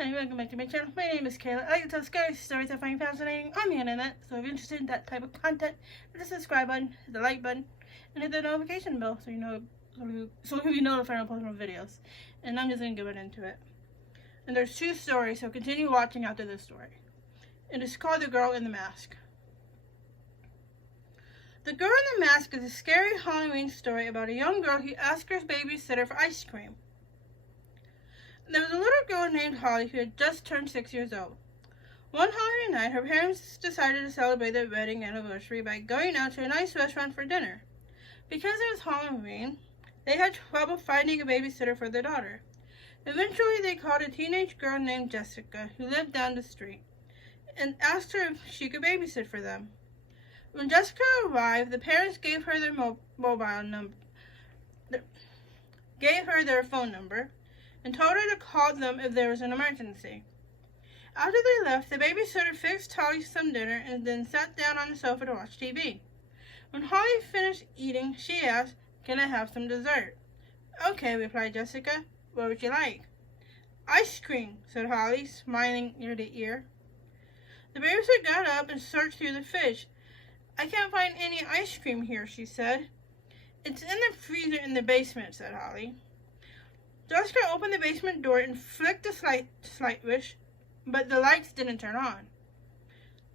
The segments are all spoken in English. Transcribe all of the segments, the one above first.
Hey, welcome back to my channel. My name is Kayla. I like to tell scary stories I find fascinating on the internet. So if you're interested in that type of content, hit the subscribe button, hit the like button, and hit the notification bell so you'll be notified when I post more videos. And I'm just gonna get right into it. And there's two stories, so continue watching after this story. It is called The Girl in the Mask. The Girl in the Mask is a scary Halloween story about a young girl who asked her babysitter for ice cream. There was a little girl named Holly who had just turned 6 years old. One Halloween night, her parents decided to celebrate their wedding anniversary by going out to a nice restaurant for dinner. Because it was Halloween, they had trouble finding a babysitter for their daughter. Eventually, they called a teenage girl named Jessica, who lived down the street, and asked her if she could babysit for them. When Jessica arrived, the parents gave her their phone number, and told her to call them if there was an emergency. After they left, the babysitter fixed Holly some dinner and then sat down on the sofa to watch TV. When Holly finished eating, she asked, "Can I have some dessert?" "Okay," replied Jessica. "What would you like?" "Ice cream," said Holly, smiling ear to ear. The babysitter got up and searched through the fridge. "I can't find any ice cream here," she said. "It's in the freezer in the basement," said Holly. Jessica opened the basement door and flicked the light switch, but the lights didn't turn on.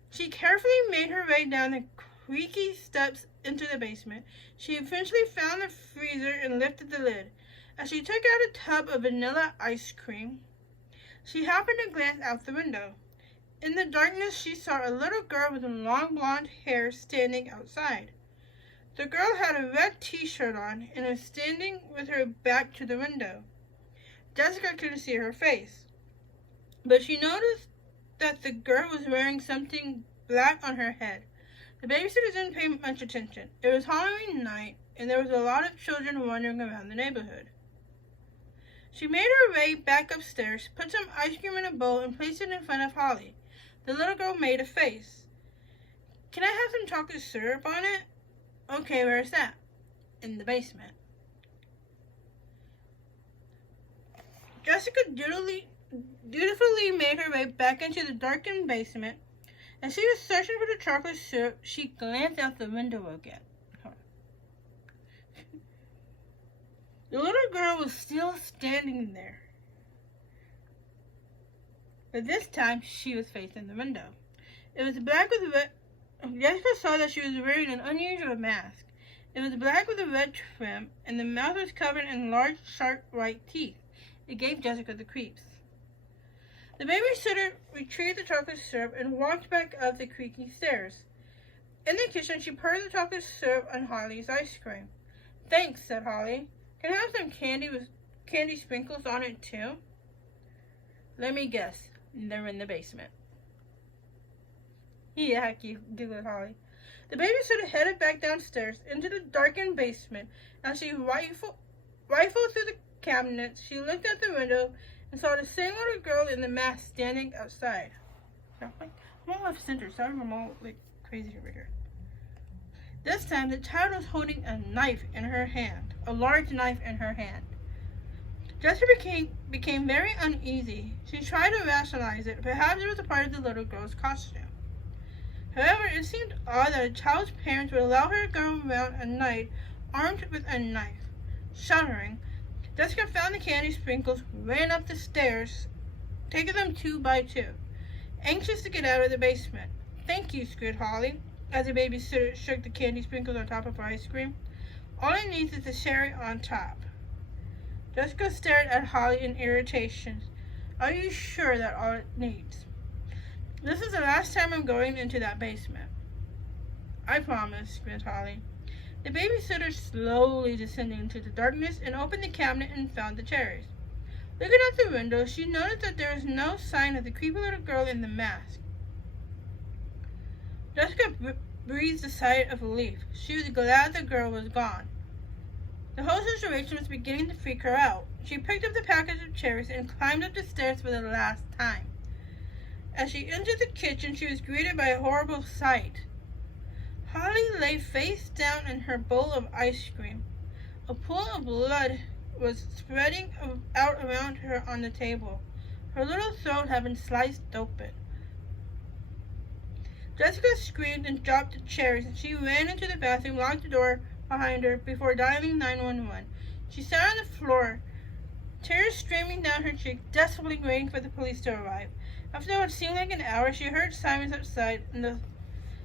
She carefully made her way down the creaky steps into the basement. She eventually found the freezer and lifted the lid. As she took out a tub of vanilla ice cream, she happened to glance out the window. In the darkness, she saw a little girl with long blonde hair standing outside. The girl had a red t-shirt on and was standing with her back to the window. Jessica couldn't see her face, but she noticed that the girl was wearing something black on her head. The babysitter didn't pay much attention. It was Halloween night, and there was a lot of children wandering around the neighborhood. She made her way back upstairs, put some ice cream in a bowl, and placed it in front of Holly. The little girl made a face. "Can I have some chocolate syrup on it?" "Okay, where's that?" "In the basement." Jessica dutifully made her way back into the darkened basement. As she was searching for the chocolate syrup, she glanced out the window again. The little girl was still standing there, but this time she was facing the window. It was black with red. Jessica saw that she was wearing an unusual mask. It was black with a red trim, and the mouth was covered in large, sharp, white teeth. It gave Jessica the creeps. The babysitter retrieved the chocolate syrup and walked back up the creaky stairs. In the kitchen, she poured the chocolate syrup on Holly's ice cream. "Thanks," said Holly. "Can I have some candy with candy sprinkles on it too?" "Let me guess. They're in the basement." "Yeah," giggled Holly. The babysitter headed back downstairs into the darkened basement. As she rifled through the cabinets, she looked out the window and saw the same little girl in the mask standing outside. I'm all off center, sorry I'm all crazy over here. This time the child was holding a knife in her hand, a large knife in her hand. Jessica became very uneasy. She tried to rationalize it. Perhaps it was a part of the little girl's costume. However, it seemed odd that a child's parents would allow her to go around at night armed with a knife. Shuddering, Jessica found the candy sprinkles, ran up the stairs, taking them 2 by 2, anxious to get out of the basement. "Thank you," squeaked Holly, as the babysitter shook the candy sprinkles on top of her ice cream. "All it needs is the cherry on top." Jessica stared at Holly in irritation. "Are you sure that's all it needs?" "This is the last time I'm going into that basement." "I promise," squeaked Holly. The babysitter slowly descended into the darkness and opened the cabinet and found the cherries. Looking out the window, she noticed that there was no sign of the creepy little girl in the mask. Jessica breathed a sigh of relief. She was glad the girl was gone. The whole situation was beginning to freak her out. She picked up the package of cherries and climbed up the stairs for the last time. As she entered the kitchen, she was greeted by a horrible sight. Holly lay face down in her bowl of ice cream. A pool of blood was spreading out around her on the table. Her little throat had been sliced open. Jessica screamed and dropped the chairs, and she ran into the bathroom, locked the door behind her before dialing 911. She sat on the floor, tears streaming down her cheeks, desperately waiting for the police to arrive. After what seemed like an hour, she heard sirens outside and the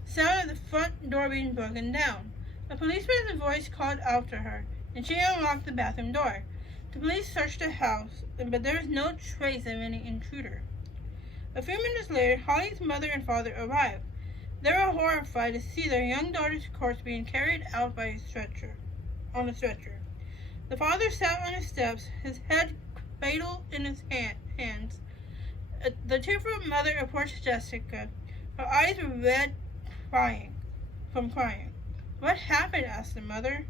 sound of the front door being broken down. A policeman's voice called out to her, and she unlocked the bathroom door. The police searched the house, but there was no trace of any intruder. A few minutes later, Holly's mother and father arrived. They were horrified to see their young daughter's corpse being carried out by on a stretcher. The father sat on the steps, his head cradled in his hands. The tearful mother approached Jessica. Her eyes were red from crying. "What happened?" asked the mother.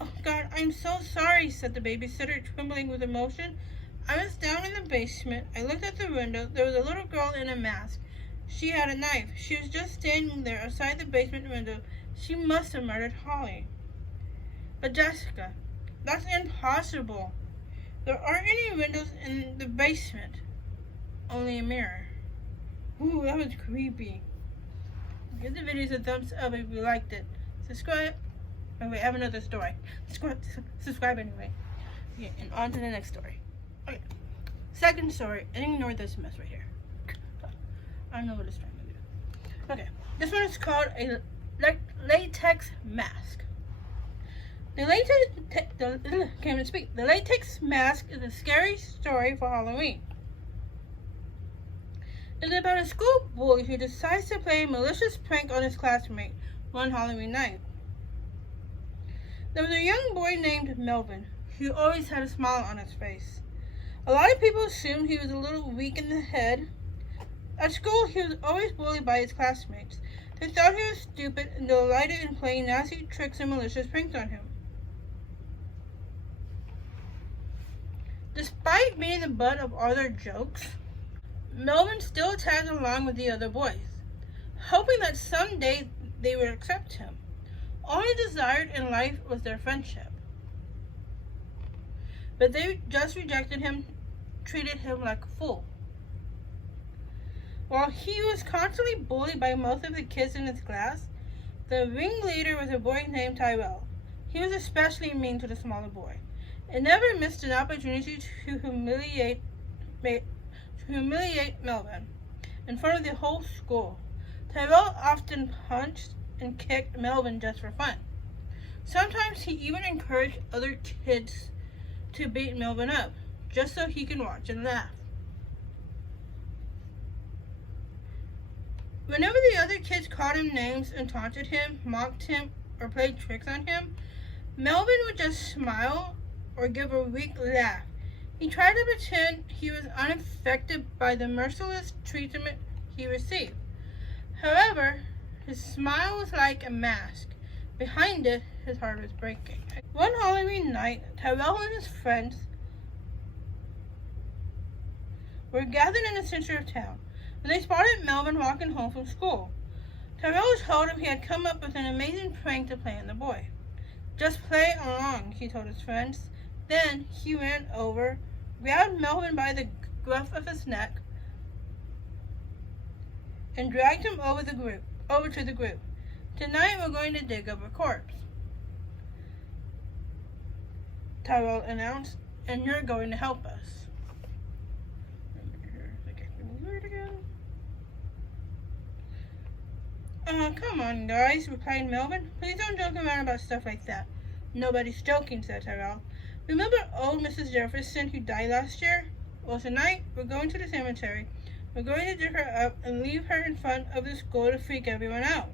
"Oh, God, I'm so sorry," said the babysitter, trembling with emotion. "I was down in the basement. I looked at the window. There was a little girl in a mask. She had a knife. She was just standing there outside the basement window. She must have murdered Holly." "But Jessica, that's impossible. There aren't any windows in the basement. Only a mirror." Ooh, that was creepy. Give the videos a thumbs up if you liked it. Subscribe. Oh wait, I have another story. Subscribe anyway. Okay, and on to the next story. Okay. Second story, and ignore this mess right here. I don't know what it's trying to do. Okay, this one is called a latex mask. The latex mask is a scary story for Halloween. It's about a school bully who decides to play a malicious prank on his classmate one Halloween night. There was a young boy named Melvin who always had a smile on his face. A lot of people assumed he was a little weak in the head. At school, he was always bullied by his classmates. They thought he was stupid and delighted in playing nasty tricks and malicious pranks on him. Despite being the butt of all their jokes, Melvin still tagged along with the other boys, hoping that someday they would accept him. All he desired in life was their friendship. But they just rejected him, treated him like a fool. While he was constantly bullied by most of the kids in his class, the ringleader was a boy named Tyrell. He was especially mean to the smaller boy and never missed an opportunity to humiliate Melvin in front of the whole school. Tyrell often punched and kicked Melvin just for fun. Sometimes he even encouraged other kids to beat Melvin up, just so he can watch and laugh. Whenever the other kids called him names and taunted him, mocked him, or played tricks on him, Melvin would just smile or give a weak laugh. He tried to pretend he was unaffected by the merciless treatment he received. However, his smile was like a mask. Behind it, his heart was breaking. One Halloween night, Tyrell and his friends were gathered in the center of town when they spotted Melvin walking home from school. Tyrell told him he had come up with an amazing prank to play on the boy. "Just play along," he told his friends. Then he ran over, grabbed Melvin by the scruff of his neck, and dragged him over to the group. "Tonight we're going to dig up a corpse," Tyrell announced, "and you're going to help us." "Oh, come on, guys," replied Melvin. "Please don't joke around about stuff like that." "Nobody's joking," said Tyrell. "Remember old Mrs. Jefferson who died last year? Well, tonight we're going to the cemetery. We're going to dig her up and leave her in front of the school to freak everyone out.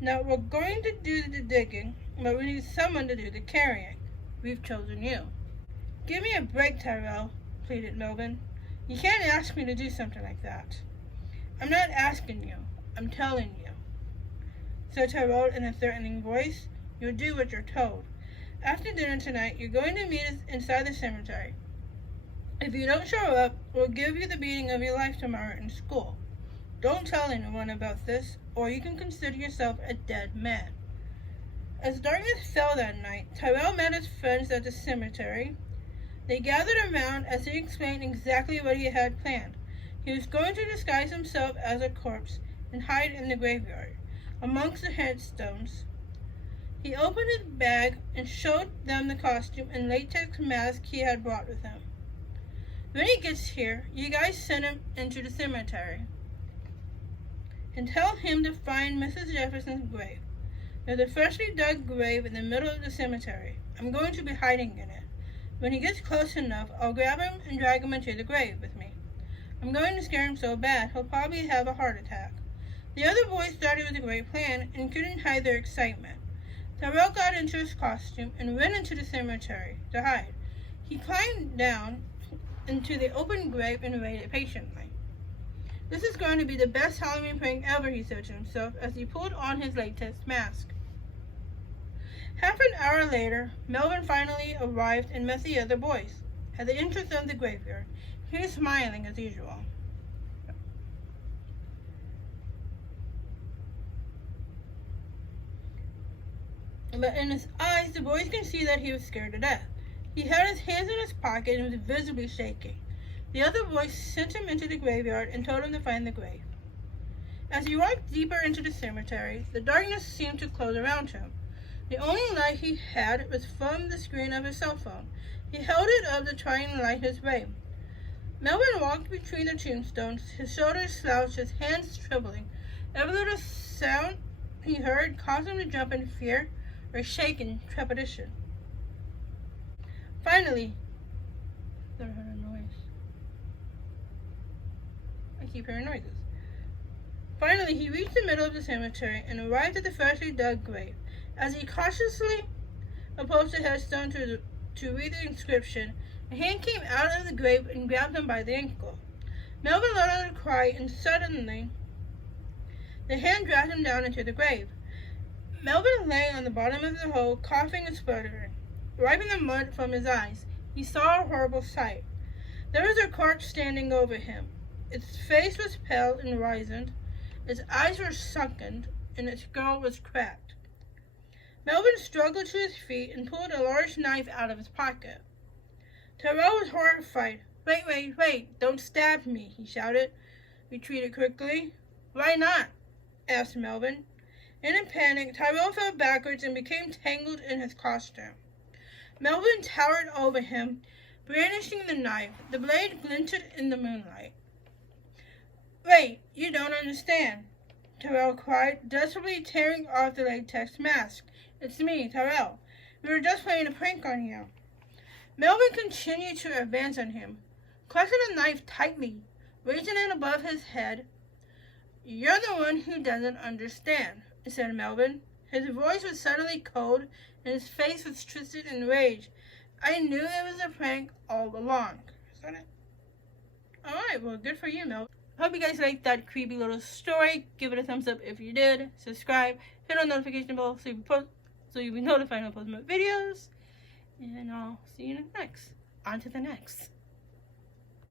Now, we're going to do the digging, but we need someone to do the carrying. We've chosen you." "Give me a break, Tyrell," pleaded Melvin. "You can't ask me to do something like that." "I'm not asking you. I'm telling you," said Tyrell in a threatening voice. "You'll do what you're told. After dinner tonight, you're going to meet us inside the cemetery. If you don't show up, we'll give you the beating of your life tomorrow in school. Don't tell anyone about this, or you can consider yourself a dead man." As darkness fell that night, Tyrell met his friends at the cemetery. They gathered around as he explained exactly what he had planned. He was going to disguise himself as a corpse and hide in the graveyard, amongst the headstones. He opened his bag and showed them the costume and latex mask he had brought with him. When he gets here, you guys send him into the cemetery and tell him to find Mrs. Jefferson's grave. There's a freshly dug grave in the middle of the cemetery. I'm going to be hiding in it. When he gets close enough, I'll grab him and drag him into the grave with me. I'm going to scare him so bad, he'll probably have a heart attack. The other boys thought it was a great plan and couldn't hide their excitement. Tyrell got into his costume and went into the cemetery to hide. He climbed down into the open grave and waited patiently. This is going to be the best Halloween prank ever, he said to himself as he pulled on his latex mask. Half an hour later, Melvin finally arrived and met the other boys. At the entrance of the graveyard, he was smiling as usual. But in his eyes, the boys could see that he was scared to death. He had his hands in his pocket and was visibly shaking. The other boys sent him into the graveyard and told him to find the grave. As he walked deeper into the cemetery, the darkness seemed to close around him. The only light he had was from the screen of his cell phone. He held it up to try and light his way. Melvin walked between the tombstones, his shoulders slouched, his hands trembling. Every little sound he heard caused him to jump in fear or shake in trepidation. Finally, I heard a noise. I keep hearing noises. Finally, he reached the middle of the cemetery and arrived at the freshly dug grave. As he cautiously approached the headstone to read the inscription, a hand came out of the grave and grabbed him by the ankle. Melvin let out a cry, and suddenly the hand dragged him down into the grave. Melvin lay on the bottom of the hole, coughing and spluttering. Wiping the mud from his eyes, he saw a horrible sight. There was a corpse standing over him. Its face was pale and wizened, its eyes were sunken, and its skull was cracked. Melvin struggled to his feet and pulled a large knife out of his pocket. Tyrell was horrified. Wait, don't stab me, he shouted, retreated quickly. Why not? Asked Melvin. In a panic, Tyrell fell backwards and became tangled in his costume. Melvin towered over him, brandishing the knife. The blade glinted in the moonlight. Wait, you don't understand, Tyrell cried, desperately tearing off the latex mask. It's me, Tyrell. We were just playing a prank on you. Melvin continued to advance on him, clutching the knife tightly, raising it above his head. You're the one who doesn't understand, said Melvin. His voice was suddenly cold, and his face was twisted in rage. I knew it was a prank all along. Is that it? Alright, well, good for you, Melvin. Hope you guys liked that creepy little story. Give it a thumbs up if you did. Subscribe. Hit on the notification bell so you'll be notified when I post more videos. And I'll see you next. On to the next.